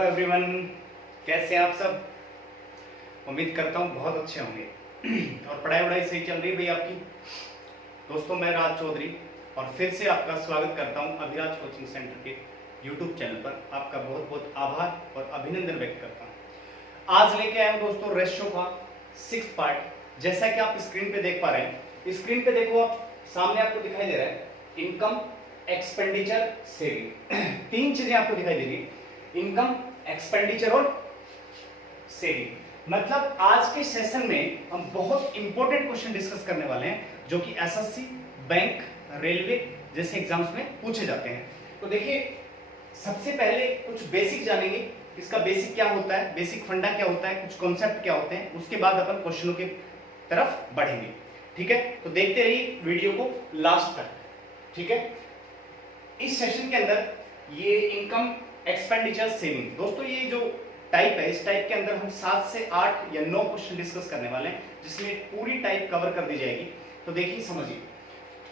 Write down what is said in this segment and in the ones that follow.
Hello everyone, कैसे हैं आप सब। उम्मीद करता हूँ बहुत अच्छे होंगे और पढ़ाई वढ़ाई सही चल रही है भाई आपकी। दोस्तों, मैं राज चौधरी और फिर से आपका स्वागत करता हूँ अभिराज कोचिंग सेंटर के यूट्यूब चैनल पर। आपका बहुत बहुत आभार और अभिनंदन व्यक्त करता हूँ। आज लेके आया हूँ दोस्तों रेशियो का 6th पार्ट। जैसा कि आप स्क्रीन पे देख पा रहे हैं, स्क्रीन पे देखो, आप सामने आपको दिखाई दे रहा है इनकम, एक्सपेंडिचर, सेविंग। तीन चीजें आपको दिखाई दे रही है, इनकम, एक्सपेंडिचर और सेविंग। मतलब आज के सेशन में हम बहुत इंपॉर्टेंट क्वेश्चन डिस्कस करने वाले हैं जो कि एसएससी, बैंक, रेलवे जैसे एग्जाम्स में पूछे जाते हैं। तो देखिए, सबसे पहले कुछ बेसिक जानेंगे, इसका बेसिक क्या होता है, बेसिक फंडा क्या होता है, कुछ कॉन्सेप्ट क्या होते हैं, उसके बाद अपन क्वेश्चनों की तरफ बढ़ेंगे। ठीक है, तो देखते रहिए वीडियो को लास्ट तक। ठीक है, इस सेशन के अंदर ये इनकम, एक्सपेंडिचर, सेविंग, दोस्तों ये जो टाइप है, इस टाइप के अंदर हम 7 से 8 या 9 क्वेश्चन डिस्कस करने वाले हैं, जिसमें पूरी टाइप कवर कर दी जाएगी। तो देखिए, समझिए,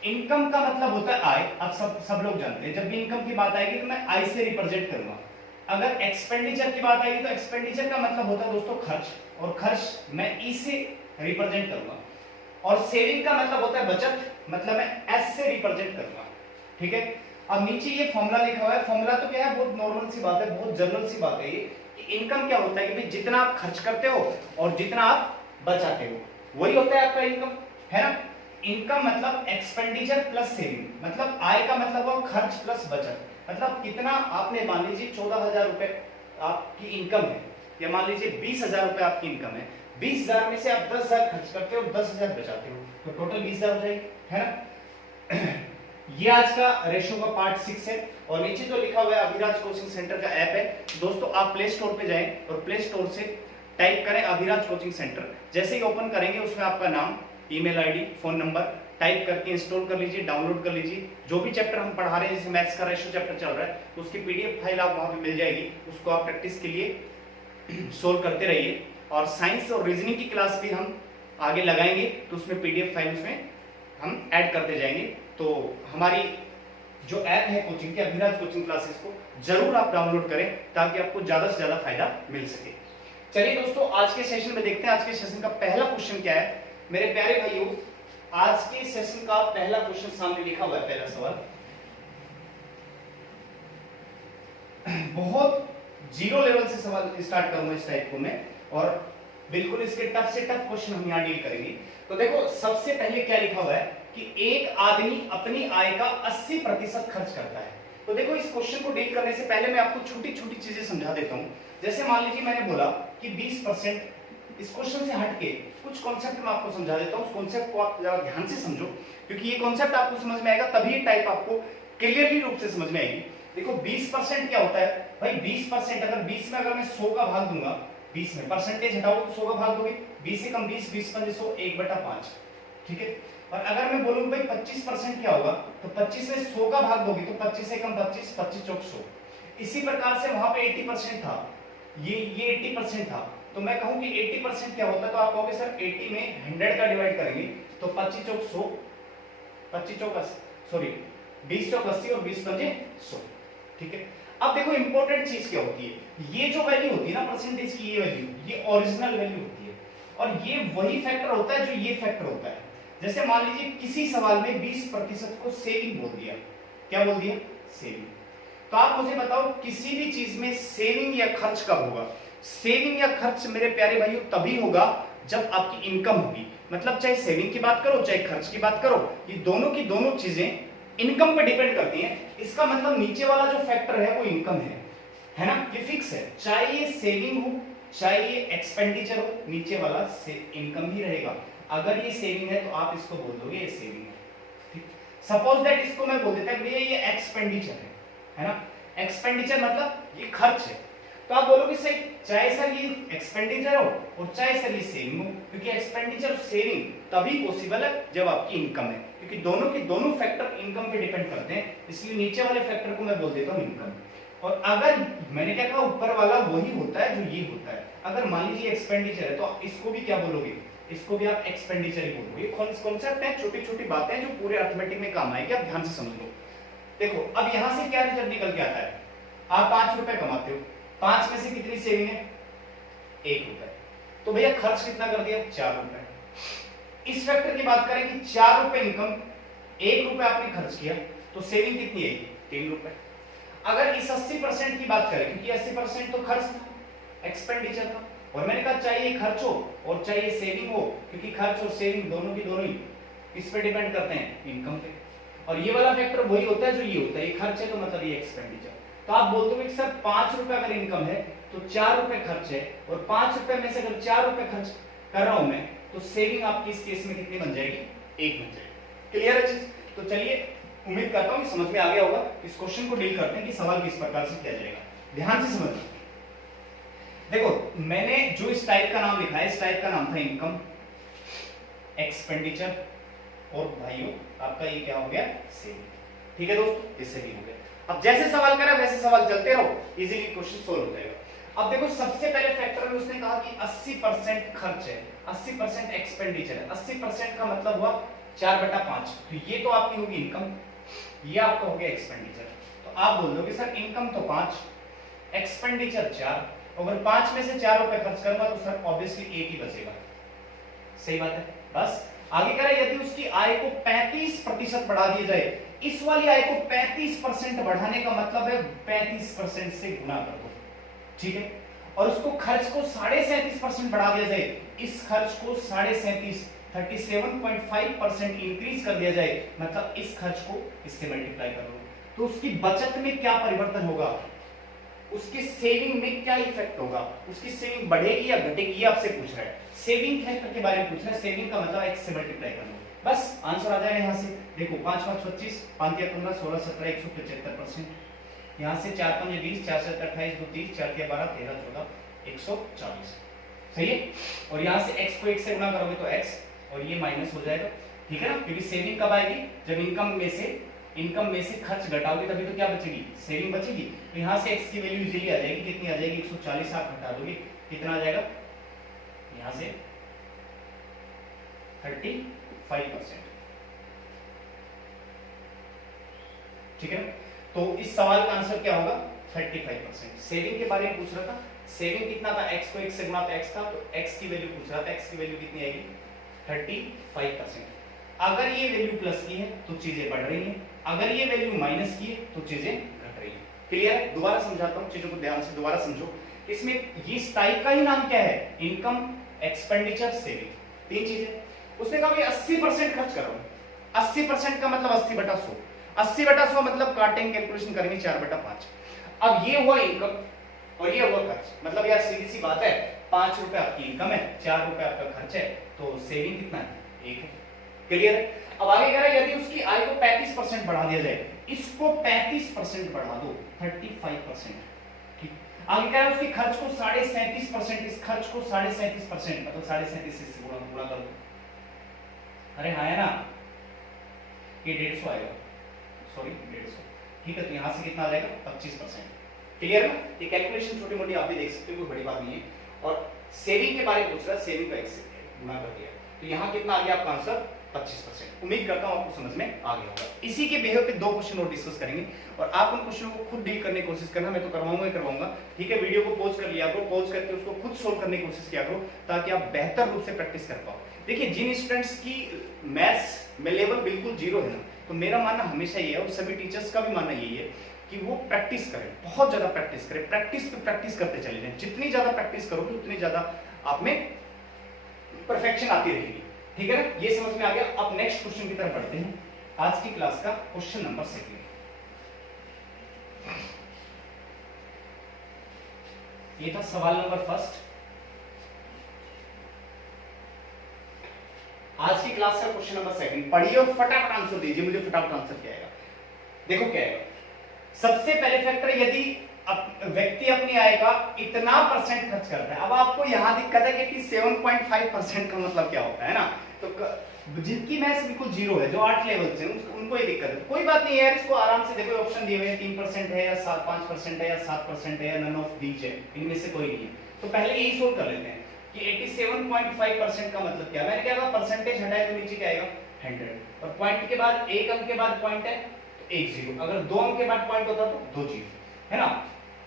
इनकम का मतलब होता है आय। आप सब लोग जानते हैं, जब भी इनकम की बात आएगी तो मैं आय से रिप्रेजेंट करूंगा। अगर एक्सपेंडिचर की बात आएगी तो एक्सपेंडिचर का मतलब होता है दोस्तों खर्च, और खर्च मैं ई से रिप्रेजेंट करूंगा। और सेविंग का मतलब होता है बचत, मतलब मैं एस से रिप्रेजेंट करूंगा। ठीक है, अब नीचे ये फॉर्मूला लिखा हुआ है। फॉर्मूला तो क्या है, बहुत नॉर्मल सी बात है, बहुत जनरल सी बात है ये कि इनकम क्या होता है कि भाई जितना आप खर्च करते हो और जितना आप बचाते हो, वही होता है आपका इनकम, है ना। इनकम मतलब एक्सपेंडिचर प्लस सेविंग, मतलब आय का मतलब हुआ खर्च प्लस बचत। मतलब कितना आपने, मान लीजिए 14,000 रुपए आपकी इनकम है, या मान लीजिए 20,000 रुपए आपकी इनकम है, 20,000 में से आप 10,000 खर्च करते हो, 10,000 बचाते हो, तो टोटल 20,000 हो जाएगी, है ना। ये आज का रेशियो का पार्ट 6 है। और नीचे जो लिखा हुआ है अभिराज कोचिंग सेंटर का ऐप है दोस्तों, आप प्ले स्टोर पे जाएं और प्ले स्टोर से टाइप करें अभिराज कोचिंग सेंटर। जैसे ही ओपन करेंगे उसमें आपका नाम, email ID, phone number type करके इंस्टॉल कर लीजिए, डाउनलोड कर लीजिए। जो भी चैप्टर हम पढ़ा रहे हैं, जैसे मैथ्स का रेशियो चैप्टर चल रहा है, उसकी पीडीएफ फाइल आप वहां पे मिल जाएगी, उसको आप प्रैक्टिस के लिए सोल्व करते रहिए। और साइंस और रीजनिंग की क्लास भी हम आगे लगाएंगे, तो उसमें पीडीएफ फाइल उसमें हम ऐड करते जाएंगे। तो हमारी जो ऐप है कोचिंग के, अभिराज कोचिंग क्लासेस को जरूर आप डाउनलोड करें, ताकि आपको ज्यादा से ज्यादा फायदा मिल सके। चलिए दोस्तों, आज के सेशन में देखते हैं आज के सेशन का पहला क्वेश्चन क्या है। मेरे प्यारे भाइयों, आज के सेशन का पहला क्वेश्चन सामने लिखा हुआ है। पहला सवाल बहुत जीरो लेवल से सवाल स्टार्ट करूंगा इस टाइप को मैं, और बिल्कुल इसके टफ से टफ क्वेश्चन हम यहाँ डील करेंगे। तो देखो, सबसे पहले क्या लिखा हुआ है कि एक आदमी अपनी आय का 80% खर्च करता है। तो देखो, इस क्वेश्चन को डील करने से पहले मैं आपको छोटी छोटी चीजें समझा देता हूं। जैसे मान लीजिए मैंने बोला कि 20%, इस क्वेश्चन से हटके कुछ कॉन्सेप्ट मैं आपको समझा देता हूं। उस कॉन्सेप्ट को आप जरा ध्यान से समझो, क्योंकि ये कॉन्सेप्ट आपको समझ में आएगा तभी ये टाइप आपको क्लियरली रूप से समझ में आएगी। देखो, 20% क्या होता है भाई। 20% अगर 20 में अगर मैं 100 का भाग दूंगा, 20 में परसेंटेज हटाओ तो 100 का भाग दोगे, 20 से कम 20, 20 पंजे 100, 1/5। ठीक है, और अगर मैं बोलूं भाई 25% क्या होगा, तो 25 में 100 का भाग दोगे तो 25 से कम 25, 25 चौक 100। इसी प्रकार से वहां पे 80% था, ये 80% था, तो मैं कहूं कि 80% क्या होता है, तो आप कहोगे सर 80 में 100 का डिवाइड करेंगे तो 25 चौक 100, 25 चौक सॉरी 20 चौक 80 और 20 पंजे 100। ठीक है, अब देखो इंपॉर्टेंट चीज क्या होती है, ये जो वैल्यू होती है ना परसेंटेज की, ये वैल्यू, ये ओरिजिनल वैल्यू होती है, और ये वही फैक्टर होता है जो ये फैक्टर होता है। जैसे मान लीजिए किसी सवाल में 20% को सेविंग बोल दिया, क्या बोल दिया, सेविंग। तो आप मुझे बताओ, किसी भी चीज में सेविंग या खर्च कब होगा। सेविंग या खर्च मेरे प्यारे भाइयों तभी होगा जब आपकी इनकम होगी। मतलब चाहे सेविंग की बात करो चाहे खर्च की बात करो, ये दोनों की दोनों चीजें इनकम पे डिपेंड करती हैं। इसका मतलब नीचे वाला जो फैक्टर है वो इनकम है ना, ये फिक्स है। चाहे ये सेविंग हो चाहे ये एक्सपेंडिचर हो, नीचे वाला से इनकम ही रहेगा। अगर ये सेविंग है तो आप इसको बोल दोगे ये सेविंग है। ठीक, सपोज दैट इसको मैं बोल देता हूं ये एक्सपेंडिचर है ना। एक्सपेंडिचर मतलब ये खर्च है, तो आप बोलोगे सही, चाहे सर ये एक्सपेंडिचर हो और चाहे सर ये सेविंग हो, क्योंकि एक्सपेंडिचर और सेविंग तभी पॉसिबल है जब आपकी इनकम है, क्योंकि दोनों के दोनों फैक्टर इनकम पे डिपेंड करते हैं। इसलिए नीचे वाले फैक्टर को मैं बोल देता हूं इनकम। और अगर मैंने क्या कहा, ऊपर वाला वही होता है जो ये होता है। अगर मान लीजिए एक्सपेंडिचर है तो इसको भी क्या बोलोगे, इसको भी आप एक्सपेंडिचर ही बोलोगे। ये कॉन्सेप्ट है, छोटी छोटी बातें हैं जो पूरे अर्थमेटिक में काम आएगी, आप ध्यान से समझ लो। देखो, अब यहां से क्या रिजल्ट निकल के आता है, आप 5 रुपए कमाते हो, 5 में से कितनी सेविंग है? 1 रुपए। तो भैया खर्च कितना कर दिया? 4 रुपए। इस फैक्टर की बात करें कि 4 रुपए इनकम, 1 रुपए आपने खर्च किया, तो सेविंग कितनी है? 3 रुपए। अगर इस 80% की बात करें, क्योंकि 80% तो खर्च था, एक्सपेंडिचर था, और मैंने कहा चाहिए खर्च हो और चाहिए सेविंग हो, क्योंकि खर्च और सेविंग दोनों की दोनों ही किस पे डिपेंड करते हैं? इनकम पे। और ये वाला फैक्टर वही होता है जो ये होता है, ये खर्च है तो मतलब ये एक्सपेंडिचर। तो आप बोलते हो कि सर 5 रुपए अगर इनकम है तो 4 रुपए खर्च है, और 5 रुपए में से अगर 4 रुपए खर्च कर रहा हूं मैं, तो सेविंग आपकी इस केस में कितनी बन जाएगी? 1 बन जाएगी। क्लियर है चीज? तो चलिए, उम्मीद करता हूं कि समझ में आ गया होगा। इस क्वेश्चन को डील करते हैं कि सवाल किस प्रकार से किया जाएगा। ध्यान से समझना। देखो, मैंने जो इस टाइप का नाम लिखा है, इस टाइप का नाम था इनकम, एक्सपेंडिचर, और भाइयों आपका ये क्या हो गया? सेविंग। ठीक है दोस्तों, इससे भी हो गया। अब जैसे सवाल करा वैसे सवाल चलते रहो, इजीली क्वेश्चन सोल्व हो जाएगा। अब देखो, सबसे पहले फैक्टर में उसने कहा कि 80% खर्च है, 80% एक्सपेंडिचर है। 80% का मतलब हुआ 4/5। तो ये तो आपकी होगी इनकम, ये आपका हो गया एक्सपेंडिचर। तो आप बोल दोगे सर इनकम तो 5, एक्सपेंडिचर 4, अगर 5 में से 4 रुपए खर्च करूंगा तो सर ऑब्वियसली 1 ही बचेगा। सही बात है। बस आगे कह रहा है, यदि उसकी आय को 35% बढ़ा दिया जाए, इस वाली आय को 35% बढ़ाने का मतलब है 35% से गुना कर दो। ठीक है। और उसको खर्च को 37.5% बढ़ा दिया जाए, इस खर्च को 37.5 37.5% इंक्रीज कर दिया जाए, मतलब इस खर्च को इससे मल्टीप्लाई कर लो, तो उसकी बचत में क्या परिवर्तन होगा? उसकी सेविंग में क्या इफेक्ट होगा? उसकी सेविंग बढ़ेगी या घटेगी? ये आपसे पूछ रहा है, सेविंग फैक्टर के बारे में पूछ रहा है। सेविंग का मतलब x से मल्टीप्लाई कर लो, बस आंसर आ जाएगा यहाँ से। देखो 5 5 25, 5 या 15, 16 17, 175%। यहाँ से 4 5 20, 4 7 28, 2 30, 4 12, 13 14, 140। सही है। और यहाँ से x को 1 से गुना करोगे तो x, और ये माइनस हो जाएगा। ठीक है ना, क्योंकि सेविंग कब आएगी? जब इनकम में से खर्च घटाओगे तभी तो क्या बचेगी? सेविंग बचेगी। तो यहाँ से x की वैल्यू इजीली आ जाएगी। कितनी आ जाएगी? 140। आप घटा दोगे कितना आ जाएगा? यहाँ से 35%। ठीक है। तो इस सवाल का आंसर क्या होगा? 35%। सेविंग के बारे में पूछ रहा था, सेविंग कितना था? x को 1 से गुना तो x था, तो x की वैल्यू पूछ रहा था, x की वैल्यू कितनी आएगी? 35%। अगर ये वैल्यू प्लस की है तो चीजें बढ़ रही हैं, अगर ये वैल्यू माइनस की है तो चीजें घट रही हैं। क्लियर है? दोबारा समझाता हूं, चीजों को ध्यान से दोबारा समझो। इसमें इस टाइप का ही नाम क्या है? इनकम, एक्सपेंडिचर, सेविंग, तीन चीजें। उसने कहा भाई 80% खर्च कर रहा हूं। 80% का मतलब 80/100। 80/100 मतलब काटेंगे, कैलकुलेशन करेंगे 4/5। अब ये हुआ इनकम और ये हुआ खर्च। मतलब यार सीधी सी बात है, 5 रुपए आपकी इनकम है, 4 रुपए आपका खर्च है, तो सेविंग कितना है? 1 है। क्लियर है? अब आगे कह रहा है, यदि उसकी आय को 35% बढ़ा दिया जाए, इसको 35% बढ़ा दो, 35%। ठीक। आगे कह रहा है उसके खर्च को 37.5%, इस खर्च को 37.5%, मतलब 37.5 से गुणा कर दो। अरे हाँ है ना, ये 150 आएगा, सॉरी 150। ठीक है, तो यहां से कितना आ जाएगा? 25%। क्लियर है ना? ये कैलकुलेशन छोटी मोटी आप भी देख सकते हो, कोई बड़ी बात नहीं है। और सेविंग के बारे में पूछ रहा है, सेविंग का 1 से गुणा कर दिया, तो यहां कितना आ गया आपका आंसर? 25%। उम्मीद करता हूं आपको समझ में आ गया होगा। इसी के बेहद पे 2 क्वेश्चन और डिस्कस करेंगे, और आप उन क्वेश्चनों को खुद डील करने की कोशिश करना, मैं तो करवाऊंगा ही करवाऊंगा। ठीक है, वीडियो को पॉज कर लिया करो, पॉज करके उसको खुद सोल्व करने की कोशिश किया करो, ताकि आप बेहतर रूप से प्रैक्टिस कर पाओ। देखिए, जिन स्टूडेंट्स की मैथ्स में लेवल बिल्कुल जीरो है ना, तो मेरा मानना हमेशा ये है, और सभी टीचर्स का भी मानना यही है, कि वो प्रैक्टिस करें, बहुत ज्यादा प्रैक्टिस करें, प्रैक्टिस पे प्रैक्टिस करते चले जाएं। जितनी ज्यादा प्रैक्टिस करोगे उतनी ज्यादा आप में परफेक्शन आती रहेगी। ठीक है ना? ये समझ में आ गया। अब नेक्स्ट क्वेश्चन की तरफ बढ़ते हैं। आज की क्लास का क्वेश्चन नंबर 2। ये था सवाल नंबर 1। आज की क्लास का क्वेश्चन नंबर 2 पढ़िए और फटाफट आंसर दीजिए। मुझे फटाफट आंसर क्या आएगा? देखो क्या आएगा। सबसे पहले फैक्टर, यदि व्यक्ति अपनी आय का इतना परसेंट खर्च करता है। अब आपको यहां दिक्कत है कि 7.5% का मतलब क्या होता है ना, तो जिनकी मैथ्स बिल्कुल जीरो है, जो 8 लेवल से, उनको ये दिक्कत है। कोई बात नहीं यार, इसको आराम से देखो, ऑप्शन दिए हुए हैं, 3% है या 5% है या 7% है या नन ऑफ दीज है, इनमें से कोई नहीं है। तो पहले यही सोल्व कर लेते हैं कि 87.5% का मतलब क्या। मैंने क्या कहा, परसेंटेज हटाए तो नीचे क्या आएगा? 100। और पॉइंट के बाद, एक अंक के बाद पॉइंट है तो 1 0। अगर 2 अंक के बाद पॉइंट होता तो 2 0, है ना?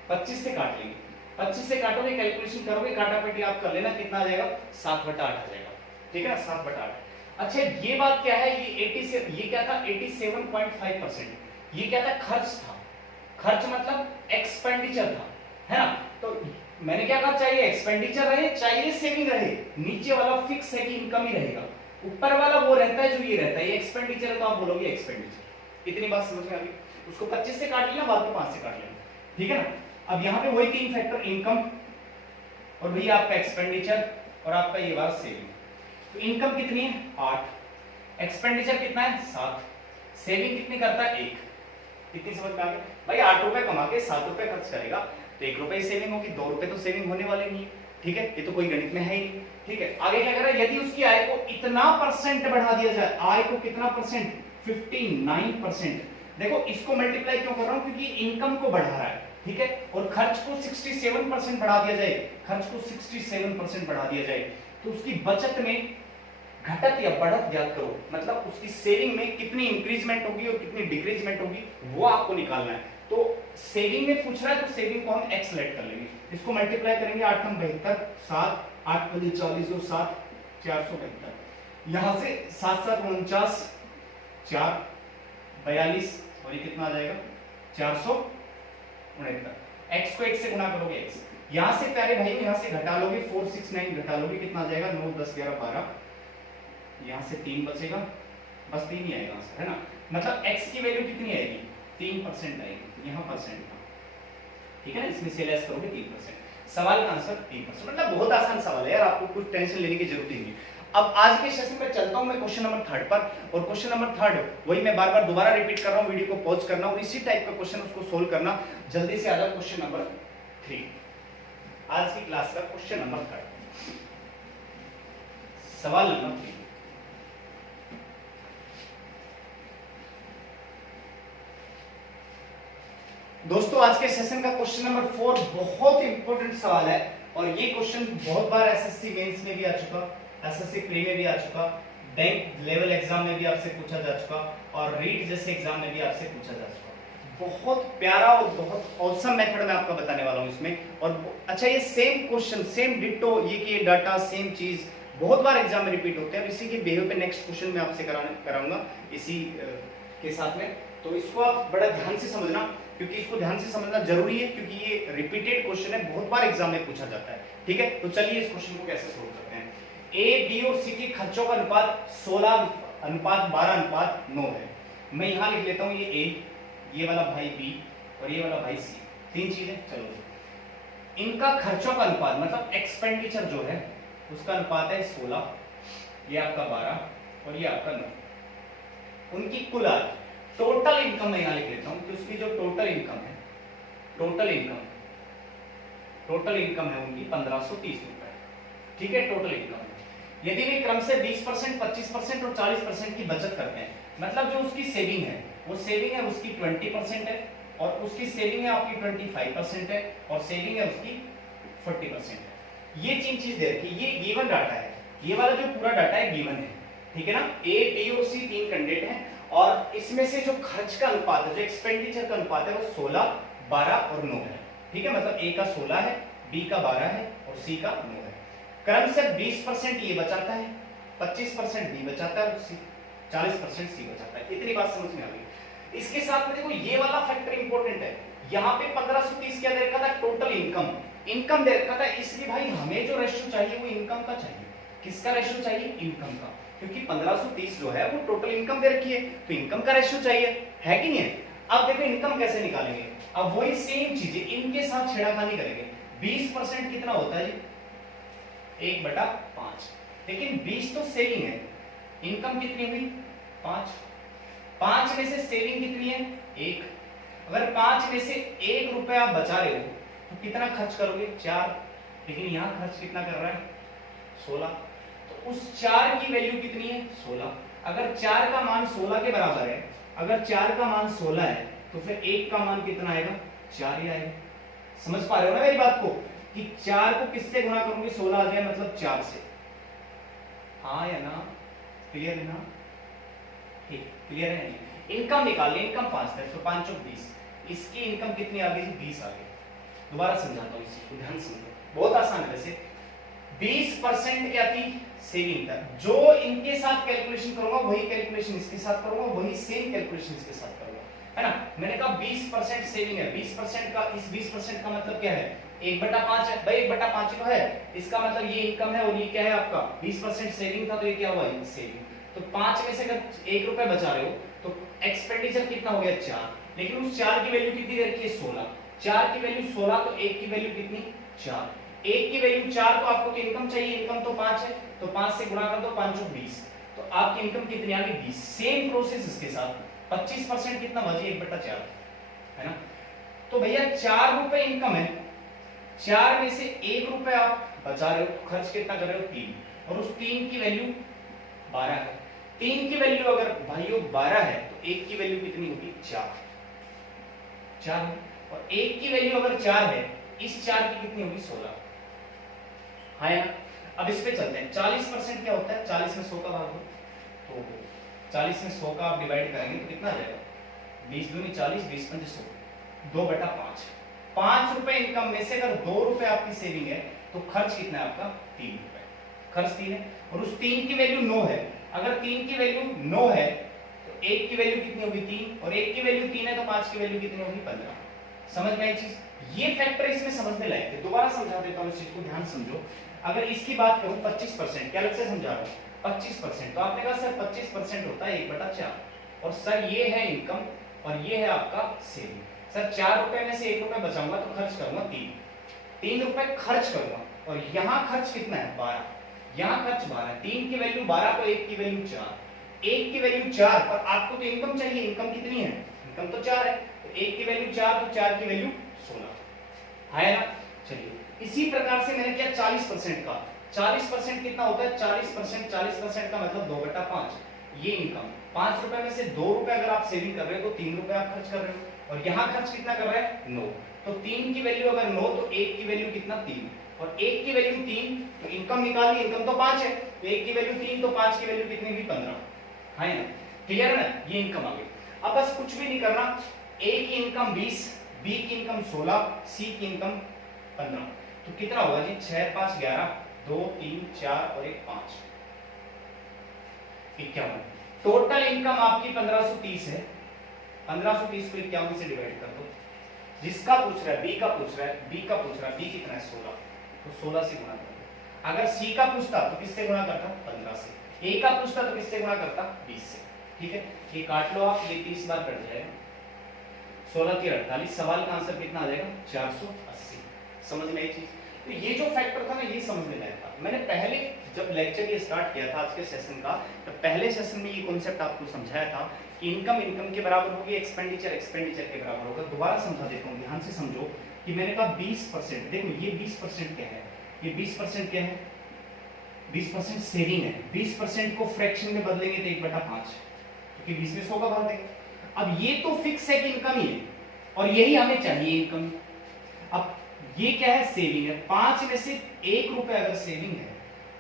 25 से काट लेंगे, 25 से काटोगे, कैलकुलेशन करोगे, काटापीटी आप कर लेना, कितना आ जाएगा 7/8 आ जाएगा, ठीक है ना, 7/8। अच्छा ये बात क्या है, ये 80 से ये क्या था 87.5%, ये क्या था खर्च था, खर्च मतलब एक्सपेंडिचर था, है ना। तो मैंने क्या कहा, चाहिए एक्सपेंडिचर रहे चाहिए सेविंग रहे, नीचे वाला फिक्स है कि इनकम ही रहेगा, ऊपर वाला वो रहता है जो ये रहता है, ये एक्सपेंडिचर है तो आप बोलोगे एक्सपेंडिचर। इतनी बात समझ में आ गई, उसको 25 से काट लेना, बाद में 5 से काट लेना, ठीक है ना। अब यहाँ पे वही 3 फैक्टर, इनकम और भैया आपका एक्सपेंडिचर और आपका ये बात सेविंग। तो इनकम कितनी है 8, एक्सपेंडिचर कितना है 7, सेविंग कितनी करता है 1। कितनी समझ में आ गई भाई, 8 रुपए कमा के 7 रुपए खर्च करेगा तो 1 रुपए सेविंग होगी, 2 रुपए तो सेविंग होने वाले नहीं, ठीक है, ये तो कोई गणित में है ही नहीं, ठीक है। आगे क्या कर रहा है, यदि उसकी आय को इतना परसेंट बढ़ा दिया जाए, आय को कितना परसेंट 59%, देखो इसको मल्टीप्लाई क्यों कर रहा हूं, क्योंकि इनकम को बढ़ा रहा है, ठीक है, और खर्च को 67% बढ़ा दिया जाए, खर्च को 67% बढ़ा दिया जाए, तो उसकी बचत में घटत या बढ़त याद करो, मतलब उसकी सेविंग में कितनी इंक्रीजमेंट होगी और कितनी डिक्रीजमेंट होगी वो आपको निकालना है। तो सेविंग में पूछ रहा है तो सेविंग को हम एक्स लेट कर लेंगे, इसको मल्टीप्लाई करेंगे, 8 × 72 7, 8 × 40 और 7 472, यहां से 7 7 49 4 42 और ये कितना आ जाएगा 469, x को 1 से गुणा करोगे x, यहां से प्यारे भाई यहां से घटा लोगे 469 घटा लोगे, कितना आ जाएगा 9 10 11 12, यहां से 3 बचेगा, बस 3 ही आएगा आंसर, है ना। मतलब x की वैल्यू कितनी आएगी 3% आएगी, यहां परसेंट था, ठीक है ना, इसमें से लेस करोगे 3%, सवाल का आंसर 3%। मतलब बहुत आसान सवाल है यार, आपको कुछ टेंशन लेने की जरूरत नहीं है। अब आज के सेशन में चलता हूं मैं क्वेश्चन नंबर 3 पर, और क्वेश्चन नंबर 3 वही मैं बार बार दोबारा रिपीट कर रहा हूं, वीडियो को पॉज करना और इसी टाइप का क्वेश्चन उसको सोल्व करना। जल्दी से आ जाओ क्वेश्चन नंबर 3, आज की क्लास का क्वेश्चन नंबर 3, सवाल नंबर 3। दोस्तों आज के सेशन का क्वेश्चन नंबर 4 बहुत इंपॉर्टेंट सवाल है, और ये क्वेश्चन बहुत बार एसएससी मेंस में भी आ चुका, एसएससी प्री में भी आ चुका, बैंक लेवल एग्जाम में भी आपसे पूछा जा चुका, और रीट जैसे एग्जाम में भी आपसे पूछा जा चुका। बहुत प्यारा और बहुत औसम मेथड में आपको बताने वाला हूं इसमें। और अच्छा ये सेम क्वेश्चन सेम डिटो, ये कि डाटा सेम चीज बहुत बार एग्जाम में रिपीट होते हैं, और इसी के बेहद पे नेक्स्ट क्वेश्चन में आपसे कराऊंगा इसी के साथ में। तो इसको आप बड़ा ध्यान से समझना, क्योंकि इसको ध्यान से समझना जरूरी है, क्योंकि ये रिपीटेड क्वेश्चन है, बहुत बार एग्जाम में पूछा जाता है, ठीक है। तो चलिए इस क्वेश्चन को कैसे सोल्व करते हैं। ए बी और सी के खर्चों का अनुपात 16:12:9 है। मैं यहां लिख लेता हूं ये ए, ये वाला भाई बी और ये वाला भाई सी, 3 चीजें। चलो इनका खर्चों का अनुपात मतलब एक्सपेंडिचर जो है उसका अनुपात है 16, ये आपका 12 और ये आपका 9। उनकी कुल आय, टोटल इनकम मैं यहां लिख लेता हूं कि उसकी जो टोटल इनकम है, टोटल इनकम है उनकी 1530 रुपए, ठीक है, टोटल इनकम है। यदि वे क्रम से 20%, 25% और 40% की बचत करते हैं, मतलब जो उसकी सेविंग है वो सेविंग है उसकी 20% है, और उसकी सेविंग है आपकी 25% है, और सेविंग है उसकी 40% है। ये तीन चीज दे रखी, ये गिवन डाटा है, ये वाला जो पूरा डाटा है गिवन है, ठीक है ना। ए बी और सी 3 कैंडिडेट हैं, और इसमें से जो खर्च का अनुपात है, जो एक्सपेंडिचर का अनुपात है वो 16, 12 और 9 है, ठीक है। मतलब ए का 16 है, बी का 12 है और सी का 9 है। क्रम से 20% ये बचाता है, 25% बी बचाता है और 40% सी बचाता है। इतनी बात समझ में आ गई। इसके साथ में देखो ये वाला फैक्टर इंपॉर्टेंट है, यहाँ पे 1530 क्या दे रखा था, टोटल इनकम दे रखा था, इसलिए भाई हमें जो रेशियो चाहिए वो इनकम का चाहिए। किसका रेशियो चाहिए, इनकम का, क्योंकि 1530 जो है वो टोटल इनकम दे रखी है, तो इनकम का रेशियो चाहिए, है कि नहीं है। अब देखो इनकम कैसे निकालेंगे, अब वही सेम चीजें इनके साथ छेड़खानी करेंगे। 20% कितना होता है जी, 1/5, लेकिन 20 तो सेविंग है, इनकम कितनी हुई 5 में से सेविंग कितनी है 1। अगर 5 में से 1 रुपया आप बचा रहे हो तो कितना खर्च करोगे 4, लेकिन यहां खर्च कितना कर रहा है 16, तो उस 4 की वैल्यू कितनी है 16। अगर 4 का मान 16 के बराबर है, अगर 4 का मान 16 है तो फिर 1 का मान कितना आएगा 4 ही आएगा। समझ पा रहे हो ना मेरी बात को, कि 4 को किससे गुणा करूंगी 16 आ जाए मतलब 4 से, हाँ या ना, क्लियर है ना, ठीक क्लियर है। इनकम निकाल ली, इनकम 5 है तो 5 चौक 20, इसकी इनकम कितनी आ गई 20 आ गई, दोबारा समझाता हूँ इस चीज को, ध्यान से समझो, बहुत आसान है वैसे। 20% क्या थी, सेविंग था। जो इनके साथ कैलकुलेशन करूंगा वही कैलकुलेशन इसके साथ करूंगा, वही सेम कैलकुलेशन इसके साथ करूंगा, है ना। मैंने कहा 20% सेविंग है, 20% का, इस 20% का मतलब क्या है, 1/5 है भाई, 1/5 तो है, इसका मतलब ये इनकम है और ये क्या है आपका 20% सेविंग था, तो ये क्या हुआ, सेविंग। तो 5 में से अगर 1 रुपए बचा रहे हो तो एक्सपेंडिचर कितना हो गया, 4, लेकिन उस 4 की वैल्यू कितनी रखी है, 16, 4 की वैल्यू 16, तो 1 की वैल्यू कितनी, 4, 1 की वैल्यू 4, तो आपको तो इनकम चाहिए, इनकम तो 5 है, तो 5 से गुणा कर दो, 5 और 20, तो आपकी इनकम कितनी आ गई, 20। सेम प्रोसेस इसके साथ, 25% कितना बचे, 1/4, है ना। तो भैया 4 रुपए इनकम है, 4 में से 1 रुपए आप बचा रहे हो, तो खर्च कितना कर रहे हो, 3, और उस 3 की वैल्यू 12 है। 3 की वैल्यू अगर भाइयों 12 है तो 1 की वैल्यू कितनी होगी, 4, और 1 की वैल्यू अगर 4 है, इस 4 की कितनी होगी, 16, है ना। अब इस पे चलते हैं, 40% क्या होता है, 40 में 100 का भाग दो, तो 40 में 100 का आप डिवाइड करेंगे तो कितना आ जाएगा, 20 दूनी 40, 20 पंजे 100, 2/5। 5 रुपए इनकम में से अगर 2 रुपए आपकी सेविंग है तो खर्च कितना है आपका, 3 रुपए, खर्च 3 है, और उस 3 की वैल्यू 9 है। अगर 3 की वैल्यू 9 है तो 1 की वैल्यू कितनी होगी, 3, और 1 की वैल्यू 3 है तो 5 की वैल्यू कितनी होगी, 15। समझ में आई चीज, ये फैक्टर इसमें समझने लायक है। दोबारा समझा देता हूं इस चीज को, ध्यान समझो। अगर इसकी बात करूं 25%, क्या अलग से समझा रहा हूं, 25%, तो आपने कहा सर 25% होता है 1/4, और सर ये है इनकम और ये है आपका सेविंग। सर 4 रुपए में से 1 रुपए बचाऊंगा तो खर्च करूंगा 3 रुपए खर्च करूंगा, और यहाँ खर्च कितना है, 12, यहाँ खर्च 12, 3 की वैल्यू 12, तो 1 की वैल्यू 4, 1 की वैल्यू 4, पर आपको तो इनकम चाहिए, इनकम कितनी है, इनकम तो 4 है, तो 1 की वैल्यू 4, तो 4 की वैल्यू 16, है ना। चलिए इसी प्रकार से मैंने किया 40% का, 40% कितना होता है, 40% का मतलब 2/5, ये इनकम, 5 रुपए में से 2 रुपए अगर आप सेविंग कर रहे हो तो 3 रुपए आप खर्च कर रहे हो, और यहाँ खर्च कितना कर रहे हैं, 9, तो 3 की वैल्यू अगर 9, तो 1 की वैल्यू कितना, 3, और 1 की वैल्यू 3, तो इनकम निकाली, इनकम तो 5 है, तो 1 की वैल्यू 3, तो 5 की वैल्यू कितनी हुई, 15, है ना। क्लियर है ना, ये इनकम आ गई। अब बस कुछ भी नहीं करना, ए की इनकम 20, बी की इनकम 16, सी की इनकम 15, तो कितना होगा जी, 6, 5, 11, 2, 3, 4 और 1, 5, 51। टोटल इनकम आपकी 1530 है, 1530 को 51 से डिवाइड कर दो। जिसका पूछ रहा है, बी का पूछ रहा है, बी का पूछ रहा है, बी कितना है, 16, तो 16 से गुणा कर दो। अगर सी का पूछता तो किससे गुणा करता, 15 से, ए का पूछता तो किससे गुणा करता, 20 से, ठीक है। ये काट लो आप, ये 30 बार कट जाएगा, 16 3 48, सवाल का आंसर कितना आ जाएगा, 480। समझ में आई चीज, तो ये जो फैक्टर था ना, ये समझने लायक था। मैंने पहले जब लेक्चर ये स्टार्ट किया था आज के सेशन का, तो पहले सेशन में ये कॉन्सेप्ट आपको समझाया था कि इनकम इनकम के बराबर होगी, एक्सपेंडिचर एक्सपेंडिचर के बराबर होगा। दोबारा समझा देता हूँ, ध्यान से समझो कि मैंने कहा 20%, देखो ये 20% क्या है, ये 20% क्या है, 20% सेविंग है। 20% को फ्रैक्शन में बदलेंगे तो 1/5, क्योंकि 20 में 100 का भाग देंगे। अब ये तो फिक्स है कि इनकम ही है, और यही हमें चाहिए, इनकम। अब ये क्या है, सेविंग है। 5 में से 1 रुपए अगर सेविंग है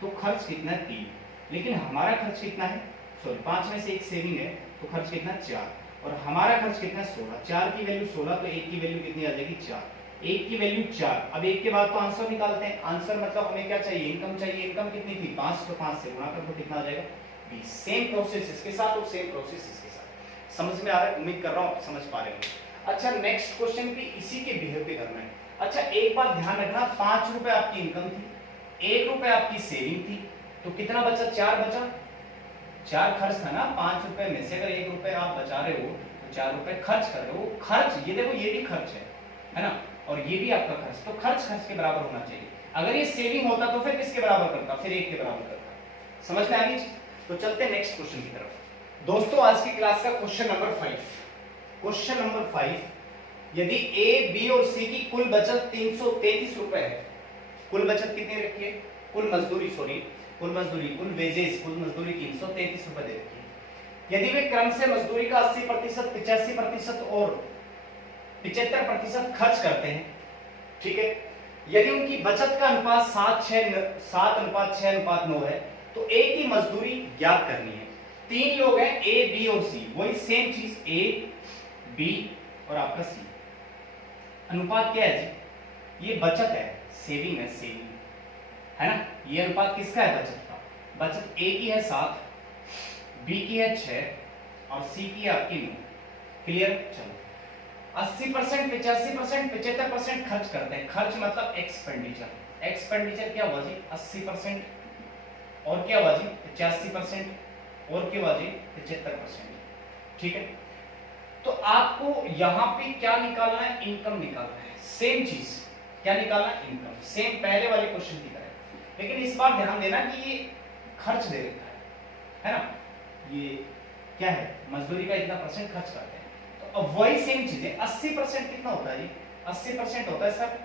तो खर्च कितना है, 3, लेकिन हमारा खर्च कितना है, सॉरी 5 में से 1 सेविंग है तो खर्च कितना, 4, और हमारा खर्च कितना, 16, 4 की वैल्यू 16, तो 1 की वैल्यू कितनी आ जाएगी, 4, 1 की वैल्यू 4। अब 1 के बाद तो आंसर निकालते हैं, आंसर मतलब हमें क्या चाहिए, इनकम चाहिए। इनकम कितनी थी, 5, तो 5 से गुणा कर दो, कितना आ जाएगा, 20। सेम प्रोसेस इसके साथ और सेम प्रोसेस इसके साथ। समझ में आ रहा है, उम्मीद कर रहा हूं आप समझ पा रहे हो। अच्छा नेक्स्ट क्वेश्चन भी इसी के बिहेव पे करना है। अच्छा एक बात ध्यान रखना, 5 रुपए आपकी इनकम थी, 1 रुपए आपकी सेविंग थी, तो कितना बचा, 4 बचा, 4 खर्च था ना। 5 रुपए में से अगर 1 रुपए आप बचा रहे हो तो 4 रुपए खर्च कर रहे हो। खर्च ये देखो, ये भी खर्च है ना, और ये भी आपका खर्च, तो खर्च खर्च के बराबर होना चाहिए। अगर ये सेविंग होता तो फिर किसके बराबर करता, फिर 1 के बराबर करता। समझ में आ गई? तो चलते हैं नेक्स्ट क्वेश्चन की तरफ। दोस्तों आज की क्लास का क्वेश्चन नंबर 5, क्वेश्चन नंबर 5, यदि ए, बी और सी की कुल बचत 333 रुपए है, कुल बचत कितनी रखी है, कुल मजदूरी, कुल वेजेस, कुल मजदूरी 333 रुपए दे रखी है। यदि वे क्रम से मजदूरी का 80%, 85% और 75% खर्च करते हैं, ठीक है, यदि उनकी बचत का अनुपात 7:6:9 है, तो ए की मजदूरी ज्ञात करनी है। 3 लोग हैं, ए, बी और सी, वही सेम चीज, ए, बी और आपका सी। अनुपात क्या है जी, ये बचत है, सेविंग है, सेविंग है ना। ये अनुपात किसका है? बचत का। बचत ए की है 7, बी की है 6 और सी की है आपकी 9। क्लियर? चलो 80%, 85%, 75% खर्च करते हैं। खर्च मतलब एक्सपेंडिचर। एक्सपेंडिचर क्या हुआ जी? 80% और क्या हुआ जी? 85% और क्या हुआ जी? 75%। ठीक है, तो आपको यहां पे क्या निकालना है? इनकम निकालना है। सेम चीज क्या निकालना है? इनकम। सेम पहले वाले क्वेश्चन की तरह, लेकिन इस बार ध्यान देना कि ये खर्च दे रखा है ना। ये क्या है? मजदूरी का इतना परसेंट खर्च करते हैं। तो अब वही सेम चीज है। 80% कितना होता है जी? 80% होता है सर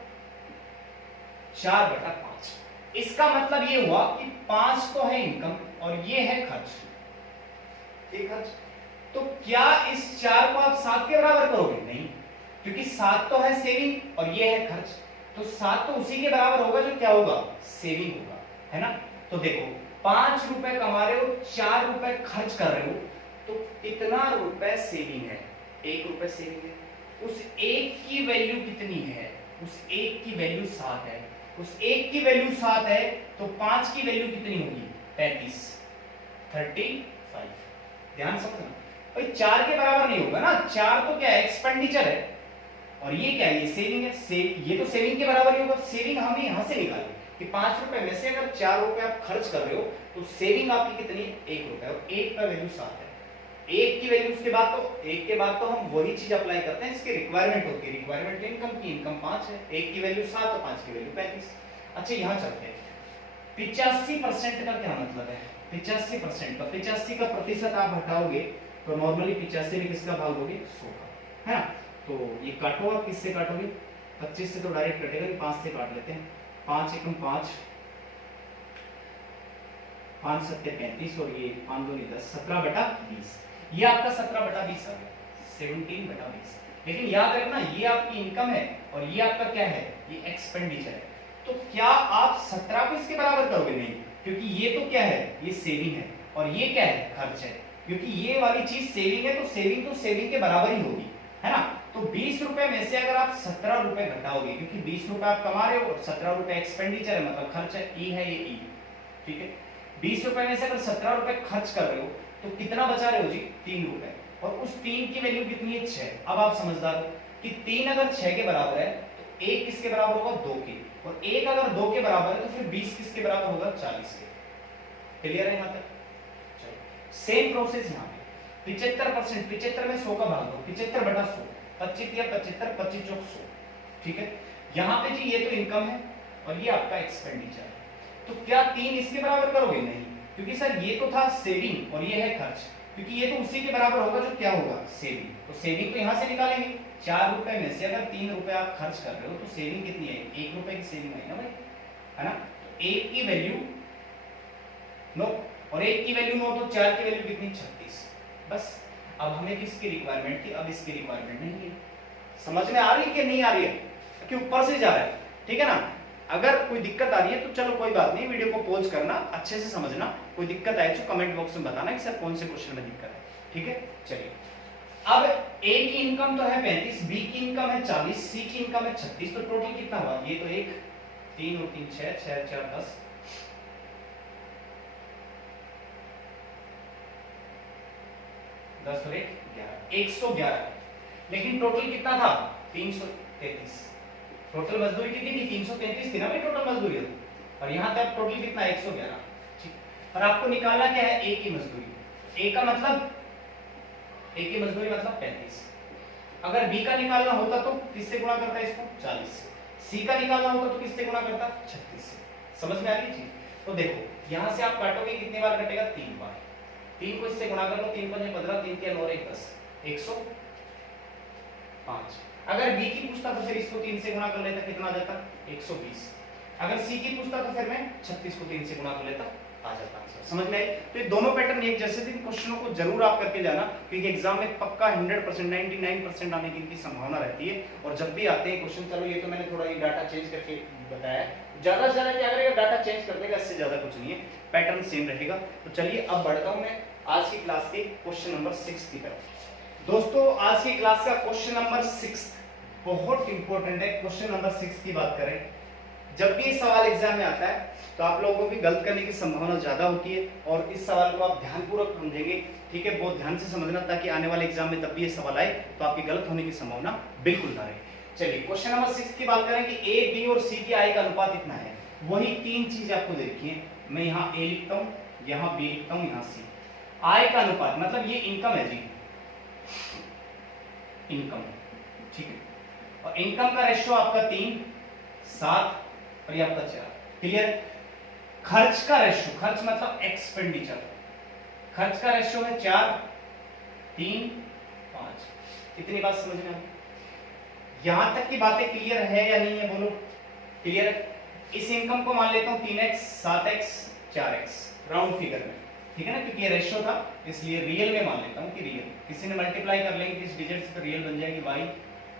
4/5। इसका मतलब ये हुआ कि 5 तो है इनकम और ये है खर्च। ये खर्च, तो क्या इस 4 को आप 7 के बराबर करोगे? नहीं, क्योंकि 7 तो है सेविंग और ये है खर्च। तो 7 तो उसी के बराबर होगा जो क्या होगा? सेविंग होगा, है ना। तो देखो 5 रुपए कमा रहे हो, 4 रुपए खर्च कर रहे हो, तो कितना रुपए सेविंग है? 1 रुपए सेविंग है। उस 1 की वैल्यू कितनी है? उस 1 की वैल्यू 7 है। उस 1 की वैल्यू 7 है, तो 5 की वैल्यू कितनी होगी? 35, 35। ध्यान से समझना भाई, 4 के बराबर नहीं होगा ना। 4 तो क्या है? एक्सपेंडिचर है और ये क्या है? ये सेविंग है। ये तो सेविंग के बराबर ही होगा। सेविंग हम यहां से निकालें कि 5 रुपए में से अगर 4 रुपए आप खर्च कर रहे हो तो सेविंग आपकी कितनी है? 1 रुपए, और 1 का वैल्यू 7 है। 1 की वैल्यू उसके बाद तो 1 के बाद तो हम वही चीज अप्लाई करते हैं, इसकी रिक्वायरमेंट होती है। रिक्वायरमेंट इनकम की, इनकम 5 है, 1 की वैल्यू 7 और 5 की वैल्यू 35। अच्छा यहां चलते हैं। 85% का क्या मतलब है? 85% का, 85 का प्रतिशत आप हटाओगे तो नॉर्मली 85 में किसका भाग दोगे? 100 का, है ना। तो ये काटो, आप किससे काटोगे? 25 से तो डायरेक्ट कटेगा, 5 से काट लेते हैं। 5 एकम 5, 5 सत्ते 35 और ये 5 दूनी 10, 17/20। ये आपका 17/20 आ गया, 17/20। लेकिन याद रखना ये आपकी इनकम है और ये आपका क्या है? ये एक्सपेंडिचर है। तो क्या आप 17 को इसके बराबर करोगे? नहीं, क्योंकि ये तो क्या है? ये सेविंग है और ये क्या है? खर्च है। क्योंकि ये वाली चीज सेविंग है तो सेविंग के बराबर ही होगी, है ना। तो 20 रुपए में से अगर आप 17 रुपए घटाओगे, क्योंकि 20 रुपए आप कमा रहे हो और 17 रुपए एक्सपेंडिचर है, मतलब खर्च है, ई है ये ई। ठीक है, 20 रुपए में से अगर 17 रुपए खर्च कर रहे हो तो कितना बचा रहे हो जी? 3 रुपए, और उस 3 की वैल्यू कितनी है? 6। अब आप समझदार हो कि 3 अगर 6 के बराबर है तो 1 किसके बराबर होगा? 2 के, और 1 अगर 2 के बराबर है तो फिर 20 किसके बराबर होगा? 40 के। क्लियर है यहां तक? चलो सेम प्रोसेस यहां पे 75%, 75 में 100 का भाग दो, 75/100, 25 या 75, 25 चौक 100। ठीक है, यहां पे जी ये तो इनकम है और ये आपका एक्सपेंडिचर है। तो क्या 3 इसके बराबर करोगे? नहीं, क्योंकि सर ये तो था सेविंग और ये है खर्च, क्योंकि ये तो उसी के बराबर होगा जो क्या होगा? सेविंग। तो सेविंग तो यहां से निकालेंगे। 4 रुपए में से अगर 3 रुपए आप खर्च कर रहे हो तो सेविंग कितनी है? 1 रुपए की सेविंग आई ना भाई, है ना। तो 1 की वैल्यू 9 और 1 की वैल्यू 9, तो 4 की वैल्यू कितनी? 36। बस। अब हमें किसकी रिक्वायरमेंट थी? अब इसकी रिक्वायरमेंट नहीं है। समझ में आ रही है कि नहीं आ रही है? कि ऊपर से जा रहा है, ठीक है ना। अगर कोई दिक्कत आ रही है तो चलो कोई बात नहीं, वीडियो को पॉज करना, अच्छे से समझना। कोई दिक्कत आए तो कमेंट बॉक्स में बताना कि सर कौन से क्वेश्चन में दिक्कत है। ठीक है, चलिए। अब ए की इनकम तो है 35, बी की इनकम है 40, सी की इनकम है 36, तो टोटल कितना हुआ? ये तो 1, 3 और 3 6, 6 4 10, 10 और 1 11, 111। लेकिन टोटल कितना था? 333। टोटल मजदूरी कितनी थी? 333 थी ना भाई टोटल मजदूरी। और यहां तक टोटल कितना? 111। ठीक, और आपको निकालना क्या है? ए की मजदूरी। ए का मतलब, ए की मजदूरी मतलब 35। अगर बी का निकालना होता तो किससे गुणा करता है इसको? 40 से। सी का निकालना होता तो किससे गुणा करता? 36 से। समझ में आ रही चीज? तो देखो यहां से आप काटोगे, कितने बार कटेगा? 3 बार। 3 को इससे गुणा कर लो, 3 5 15, 3 3 और 1 10, 105। अगर बी की पूछता तो फिर इसको 3 से गुणा कर लेता, कितना आ जाता? 120। अगर सी की पूछता तो फिर मैं 36 को 3 से गुणा कर लेता, आ जाता आंसर। समझ में आई? तो ये दोनों पैटर्न एक जैसे थे। क्वेश्चनों को जरूर आप करके जाना, क्योंकि एग्जाम में पक्का 100%, 99% आने की इनकी संभावना रहती है। और जब भी आते हैं क्वेश्चन, चलो ये तो मैंने थोड़ा ये डाटा चेंज करके बताया, ज्यादा से ज्यादा क्या करेगा? डाटा चेंज कर देगा, इससे ज्यादा कुछ नहीं है, पैटर्न सेम रहेगा। तो चलिए अब बढ़ता हूं मैं आज की क्लास के क्वेश्चन नंबर 6 की तरफ। दोस्तों आज की क्लास का क्वेश्चन नंबर 6 बहुत इंपॉर्टेंट है। क्वेश्चन नंबर 6 की बात करें, जब भी ये सवाल एग्जाम में आता है तो आप लोगों की गलत करने की संभावना ज्यादा होती है, और इस सवाल को आप ध्यानपूर्वक समझेंगे, ठीक है, बहुत ध्यान से समझना, ताकि आने वाले एग्जाम में जब भी ये सवाल आए तो आपकी गलत होने की संभावना बिल्कुल ना रहे। चलिए क्वेश्चन नंबर 6 की बात करें कि ए, बी और सी की आय का अनुपात इतना है। वही तीन चीज आपको देखिए, मैं यहाँ ए लिखता हूँ, यहाँ बी लिखता हूँ, यहाँ सी। आय का अनुपात मतलब ये इनकम है जी, इनकम, ठीक है, और इनकम का रेशियो आपका 3, 7 और ये आपका 4। क्लियर। खर्च का रेशियो, खर्च मतलब एक्सपेंडिचर, खर्च का रेशियो है 4, 3, 5। इतनी बात समझ में आ गई? यहां तक की बातें क्लियर है या नहीं है, बोलो क्लियर है। इस इनकम को मान लेता हूं 3x, 7x, 4x round figure में, ठीक है ना, क्योंकि ये रेशियो था इसलिए रियल में मान लेता हूं कि रियल। किसी ने मल्टीप्लाई कर लेंगे इस डिजिट से तो रियल बन जाएगी y,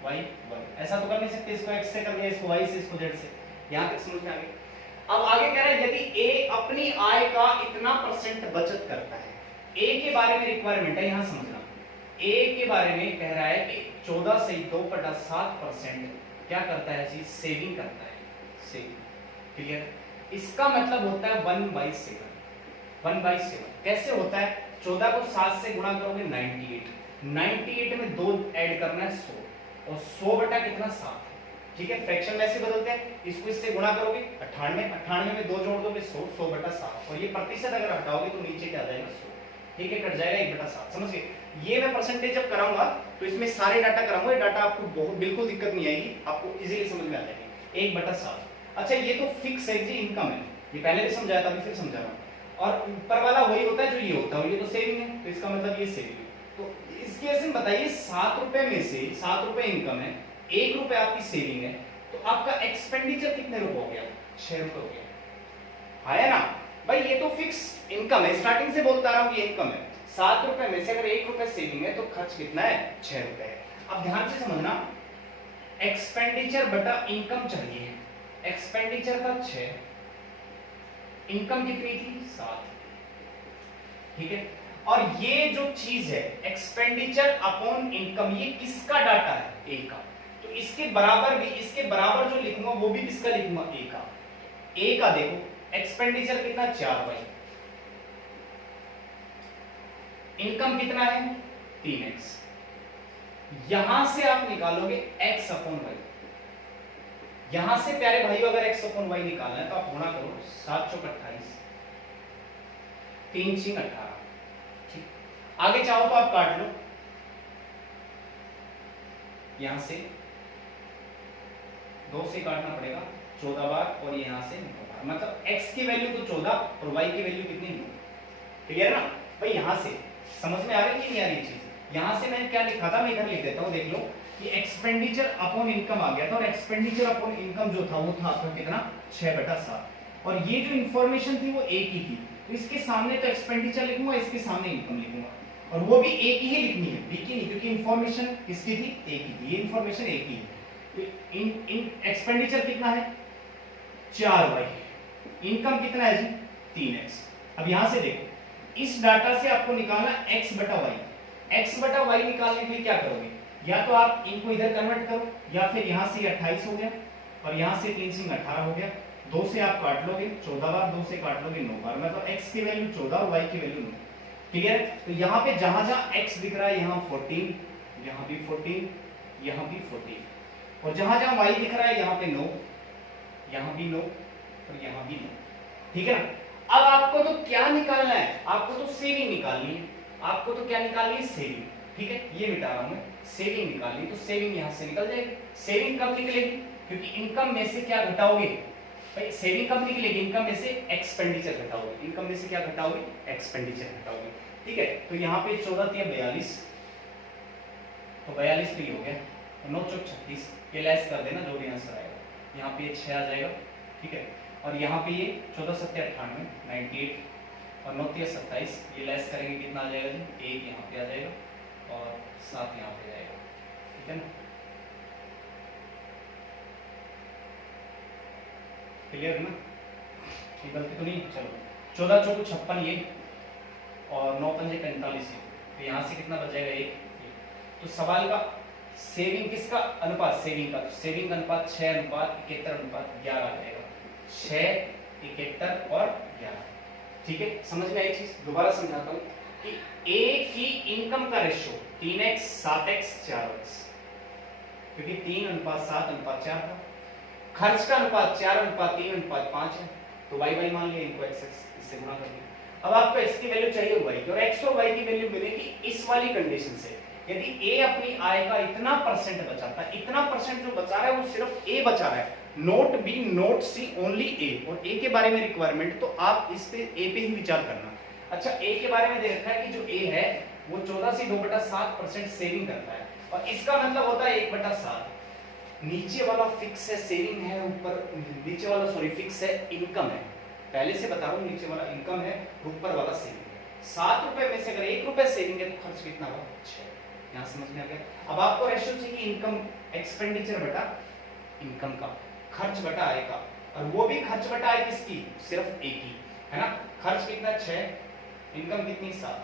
y, y। ऐसा तो कर नहीं सकते, इसको x से कर दिया, इसको y से, इसको z से। यहां तक समझ में आ गई। अब आगे कह रहा है यदि a अपनी आय का इतना % बचत करता है। a के बारे में रिक्वायरमेंट है, यहां समझना। a के बारे में कह रहा है कि 14 से 2/7% क्या करता है जी, सेविंग करता है, सेविंग। क्लियर। इसका मतलब होता है 1/7। 1/7 कैसे होता है? 14 को 7 से गुणा करोगे 98, 98 में 2 ऐड करना है 100, और 100 बटा कितना, 7, ठीक है। फ्रैक्शन वैसे बदलते हैं, इसको इससे गुणा करोगे 98, 98 में 2 जोड़ दोगे 100, 100 बटा 7, और ये प्रतिशत अगर हटाओगे तो नीचे क्या आ जाएगा, 100, ठीक है, कट जाएगा 1/7। समझ गए? ये मैं परसेंटेज जब कराऊंगा तो इसमें सारे डाटा कराऊंगा, ये डाटा आपको बहुत बिल्कुल दिक्कत नहीं आएगी, आपको इजीली समझ में आ जाएगी। 1/7। अच्छा ये तो फिक्स है जी, इनकम है, ये पहले भी समझाया था, अभी फिर समझा रहा हूं। और ऊपर वाला वही होता है जो ये होता है, और ये तो सेविंग है, तो इसका मतलब ये सेविंग है। तो इस केस में बताइए 7 रुपए में से 7 रुपए इनकम है, 1 रुपए आपकी सेविंग है, तो आपका एक्सपेंडिचर कितने रुपए हो गया, 6 रुपए हो गया, है ना भाई। ये तो फिक्स इनकम है, स्टार्टिंग से बोलता रहा हूं कि इनकम है। 7 रुपए में से अगर 1 रुपए सेविंग है तो खर्च कितना है, 6 रुपए है। अब ध्यान से समझना, एक्सपेंडिचर बटा इनकम चाहिए, एक्सपेंडिचर था 6, इनकम कितनी थी, 7, ठीक है। और ये जो चीज है एक्सपेंडिचर अपॉन इनकम, ये किसका डाटा है, ए का। तो इसके बराबर भी, इसके बराबर जो लिखूंगा वो भी किसका लिखूंगा, ए का। ए का देखो एक्सपेंडिचर कितना, 4y, इनकम कितना है, 3x। यहां से आप निकालोगे x अपॉन y। यहां से प्यारे भाइयों अगर x अपॉन y निकालना है तो आप गुणा करो, 7 चौक 28, 3 6 18, ठीक। आगे चाहो तो आप काट लो, यहां से 2 से काटना पड़ेगा 14 बार, और यहां से 9 बार, मतलब x की वैल्यू तो 14 और y की वैल्यू कितनी, 9। क्लियर ना भाई? यहां से समझ में आ रही कि नहीं आ रही चीज? यहां से मैंने क्या लिखा था, मैं इधर लिख देता हूं, देख लो कि एक्सपेंडिचर अपॉन इनकम आ गया था, और एक्सपेंडिचर अपॉन इनकम जो था वो था आपका कितना, 6/7। और ये जो इंफॉर्मेशन थी वो ए की थी, तो इसके सामने तो एक्सपेंडिचर लिखूंगा, इसके सामने इनकम लिखूंगा, और वो भी ए की ही लिखनी है, बी की नहीं, क्योंकि इंफॉर्मेशन किसकी थी, ए की थी, ये इंफॉर्मेशन ए की है। तो इन एक्सपेंडिचर कितना है, 4y, इनकम कितना है जी, 3x। अब यहां से देखो, इस डाटा से आपको निकालना x बटा y। x बटा y निकालने के लिए क्या करोगे, या तो आप इनको इधर कन्वर्ट करो, या फिर यहां से 28 हो गया, और यहां से 3 से 18 हो गया, 2 से आप काट लोगे 14 बार, 2 से काट लोगे 9 बार, मतलब x की वैल्यू 14 और y की वैल्यू 9। क्लियर? तो यहाँ पे जहां जहां x दिख रहा है, यहाँ 14, यहाँ भी 14, यहाँ भी 14, और जहां जहां y दिख रहा है यहाँ पे 9, यहाँ भी 9 और यहाँ भी 9, ठीक है ना। अब आपको तो क्या निकालना है, आपको तो सेविंग निकालनी है, आपको तो क्या निकालनी है, सेविंग, ठीक है। ये मिटा रहा हूं मैं, सेविंग निकालनी, तो सेविंग यहां से निकल जाएगी। सेविंग कब निकलेगी, क्योंकि इनकम में से क्या घटाओगे भाई, सेविंग कब निकलेगी, इनकम में से एक्सपेंडिचर घटाओगे, इनकम में से क्या घटाओगे, एक्सपेंडिचर घटाओगे, ठीक है। तो यहाँ पे 14 थी 42, तो 42 भी हो गया, 9 चौक 36, ये लेस कर देना जो भी आंसर आएगा, यहाँ पे 6 आ जाएगा, ठीक है। और यहाँ पे ये 14 7 98 98, और 9 3 27, ये लेस करेंगे कितना आ जाएगा जी, 1 यहाँ पे आ जाएगा और 7 यहाँ पे जाएगा, ठीक है ना। क्लियर ना, ये गलती तो नहीं, चलो 14 चौक 56 ये, और 9 पंजे 45 ये, तो यहाँ से कितना बच जाएगा, 1। तो सवाल का सेविंग किसका अनुपात, सेविंग का, तो सेविंग का अनुपात 6 अनुपात 71 अनुपात 11 आ जाएगा, 6, 71 और 11। ठीक है, समझ में आई चीज? दोबारा समझाता हूं कि ए की इनकम का रेशियो 3x 7x 4x, क्योंकि 3 अनुपात 7 अनुपात 4 था। खर्च का अनुपात 4 अनुपात 3 अनुपात 5 है, तो y y मान लिया, इनको x इससे गुणा कर दिया। अब आपको x की वैल्यू चाहिए y की, और x और y की वैल्यू मिलेगी इस वाली कंडीशन से, यदि a अपनी आय का इतना परसेंट बचाता है, इतना परसेंट जो बचा रहा है वो सिर्फ a बचा रहा है, not B not C only a, और a के बारे में रिक्वायरमेंट तो आप इस पे a पे ही विचार करना। अच्छा, a के बारे में दे रखा है कि जो a है वो 14 से 2/7% सेविंग करता है, और इसका मतलब होता है 1/7। नीचे वाला फिक्स है, सेविंग है, ऊपर नीचे वाला सॉरी फिक्स है, इनकम है, पहले से बता रहा हूं, नीचे वाला इनकम है, ऊपर वाला सेविंग है। 7 रुपए में से अगर 1 रुपए सेविंग है तो खर्च कितना होगा, 6। यहां समझ में आ गया? अब आपको रेशियो चाहिए इनकम एक्सपेंडिचर बटा इनकम का, खर्च बटा आय का, और वो भी खर्च बटा आय किसकी, सिर्फ एक ही, है ना? खर्च कितना 6, इनकम कितनी 7,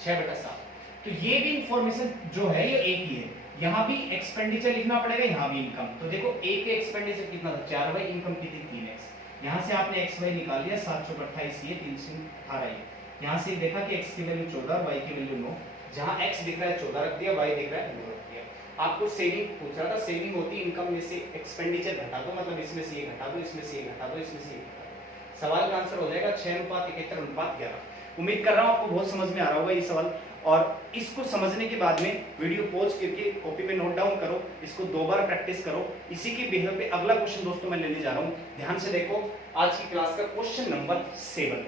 6/7। तो ये भी इंफॉर्मेशन जो है ये एक ही है, यहां भी एक्सपेंडिचर लिखना पड़ेगा, यहां भी इनकम। तो देखो ए के एक्सपेंडिचर कितना था 4y, इनकम कितनी 3x, यहां से आपने xy निकाल लिया, 7 × 28 ये 318 ये, यहां से देखा कि x की वैल्यू 14 और y की वैल्यू 9, जहां x दिख रहा है 14 रख दिया, y दिख रहा है 9 रख दिया। आपको सेविंग पूछ रहा था, सेविंग होती इनकम में से एक्सपेंडिचर घटा दो, मतलब इसमें से ये घटा दो, इसमें से ये घटा दो, इसमें से ये घटा दो, सवाल का आंसर हो जाएगा 6 अनुपात 71 अनुपात 11। उम्मीद कर रहा हूं आपको बहुत समझ में आ रहा होगा ये सवाल, और इसको समझने के बाद में वीडियो पॉज करके कॉपी पे नोट डाउन करो, इसको 2 बार प्रैक्टिस करो। इसी के बेहद पे अगला क्वेश्चन दोस्तों मैं लेने जा रहा हूं, ध्यान से देखो, आज की क्लास का क्वेश्चन नंबर 7।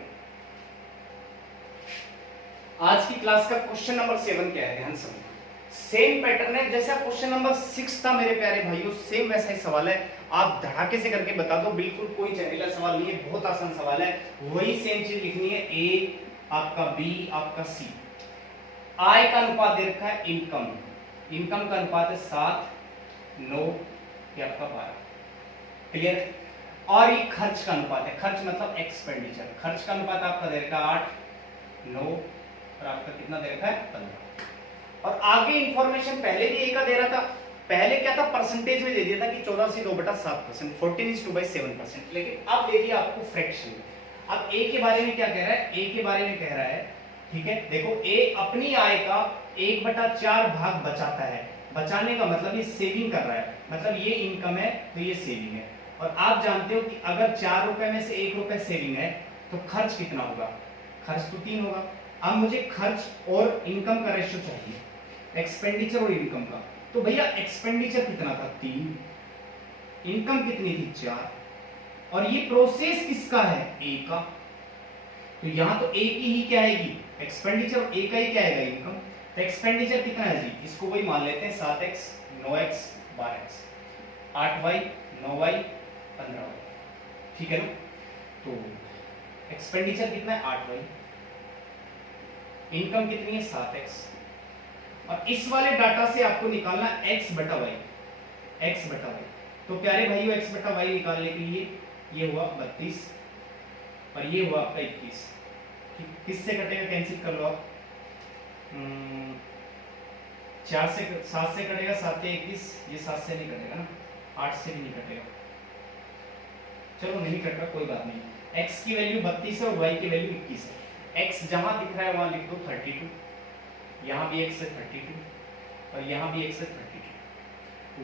आज की क्लास का क्वेश्चन नंबर 7 क्या है, ध्यान से समझो। सेम पैटर्न है जैसा क्वेश्चन नंबर 6 था मेरे प्यारे भाइयों, सेम वैसा ही सवाल है, आप धड़ाके से करके बता दो, बिल्कुल कोई जहरीला सवाल नहीं है, बहुत आसान सवाल है। वही सेम चीज लिखनी है, ए आपका बी आपका सी। आय का अनुपात दे रखा है इनकम, इनकम का अनुपात है 7, 9 ये आपका 12, क्लियर? और ये खर्च का अनुपात है, खर्च मतलब एक्सपेंडिचर, खर्च का अनुपात आपका दे रखा है 8, 9 और आपका कितना दे रखा है 15। और आगे इंफॉर्मेशन पहले भी ए का दे रहा था, पहले क्या था परसेंटेज में दे दिया था कि 14 से 2/7%, 14:2/7%, लेकिन अब दे दिया आपको फ्रैक्शन। अब ए के बारे में क्या कह रहा है, ए के बारे में कह रहा है, ठीक है, देखो ए अपनी आय का 1/4 भाग बचाता है, बचाने का मतलब ये सेविंग कर रहा है, मतलब ये इनकम है तो ये सेविंग है। और आप जानते हो कि अगर 4 रुपए में से 1 रुपए सेविंग है तो खर्च कितना होगा, खर्च तो 3 होगा। अब मुझे खर्च और इनकम का रेशियो चाहिए, एक्सपेंडिचर और इनकम का, तो भैया एक्सपेंडिचर कितना था 3, इनकम कितनी थी 4, और ये प्रोसेस किसका है, ए का, तो यहां तो ए की ही क्या आएगी एक्सपेंडिचर, ए का ही क्या आएगा इनकम। तो एक्सपेंडिचर कितना है जी, इसको वही मान लेते हैं 7x 9x 12x 8y 9y 15y, ठीक है ना? तो एक्सपेंडिचर कितना है 8y, इनकम कितनी है 7x, और इस वाले डाटा से आपको निकालना x/y, x/y। तो प्यारे भाइयों x/y निकालने के लिए ये हुआ 32 और ये हुआ आपका 21, किससे कटेगा, कैंसिल कर लो आप, 4 से 7 से कटेगा, 7 के 21, ये 7 से नहीं कटेगा ना, 8 से भी नहीं कटेगा, चलो नहीं कट रहा कोई बात नहीं। x की वैल्यू 32 है और y की वैल्यू 21 है, x जहां दिख रहा है वहां लिख दो 32, यहां भी x है 32 और यहां भी x है 32,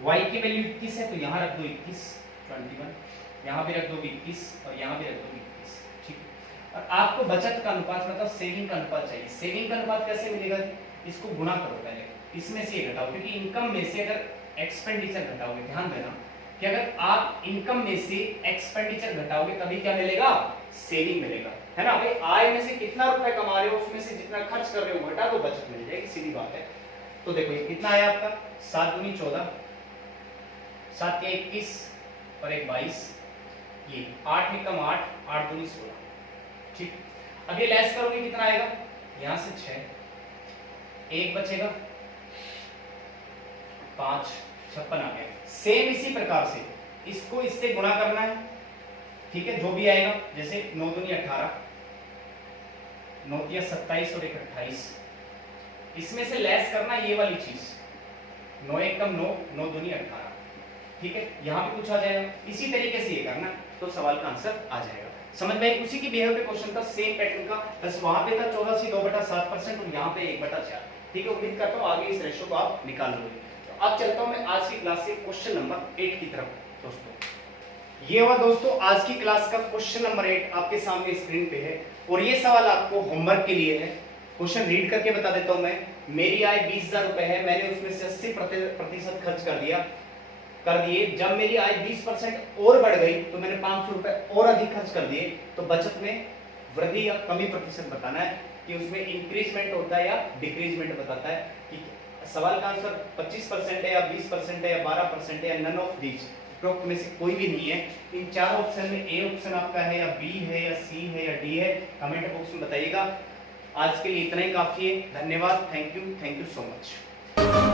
y की वैल्यू 21 है तो यहां रख दो 21 21, यहां भी रख दो 21 और यहां भी रख दो 21, ठीक है। और आपको बचत का अनुपात मतलब सेविंग का अनुपात चाहिए, सेविंग का अनुपात कैसे मिलेगा, इसको गुणा करो पहले, इसमें से ये घटाओ, क्योंकि इनकम में से अगर एक्सपेंडिचर घटाओगे, ध्यान देना कि अगर आप इनकम में से एक्सपेंडिचर घटाओगे तभी क्या मिलेगा, सेविंग मिलेगा, है ना? भाई आय में से कितना रुपए कमा रहे हो उसमें से जितना खर्च कर रहे हो घटा दो, बचत मिल जाएगी, सीधी बात है। तो देखो ये कितना आया आपका 7 दूनी 14, 7 के 21 और 1 22, ये 8 एकम 8, 8 दूनी 16, ठीक। अब ये लेस करोगे कितना आएगा, यहां से 6, 1 बचेगा 5, 56 आ गया। सेम इसी प्रकार से इसको इससे गुणा करना है, ठीक है, जो भी आएगा, जैसे 9 दूनी 18, 9 तिया 27 और 1 28, इसमें से लेस करना ये वाली चीज, 9 एक कम 9, 9 दूनी 18। ठीक है, यहाँ भी कुछ आ जाएगा, इसी तरीके से ये करना तो सवाल का आंसर आ जाएगा। समझ में उसी की बिहेवियर पे क्वेश्चन था, सेम पैटर्न का, बस वहां पे था 14 से 2/7% और यहाँ पे 1/4। ठीक है, उम्मीद करता हूँ आगे इस रेशो को आप निकाल लोगे। तो अब चलता हूँ मैं आज की क्लास से क्वेश्चन नंबर 8 की तरफ। दोस्तों ये हुआ दोस्तों आज की क्लास का क्वेश्चन नंबर 8 आपके सामने स्क्रीन पे है, और ये सवाल आपको होमवर्क के लिए है। क्वेश्चन रीड करके बता देता हूं मैं। मेरी आय 20,000 रुपए है, मैंने उसमें से 80% खर्च कर दिए। जब मेरी आय 20% और बढ़ गई तो मैंने 500 रुपए और अधिक खर्च कर दिए, तो बचत में वृद्धि या कमी प्रतिशत बताना है कि उसमें इंक्रीजमेंट होता है या डिक्रीजमेंट बताता है। कि सवाल का आंसर 25% है या 20% है या 12% है या नन ऑफ दीज, उपरोक्त में से कोई भी नहीं है। इन चार ऑप्शन में ए ऑप्शन आपका है या बी है या सी है या डी है, कमेंट बॉक्स में बताइएगा। आज के लिए इतना ही काफी है। धन्यवाद, थैंक यू सो मच।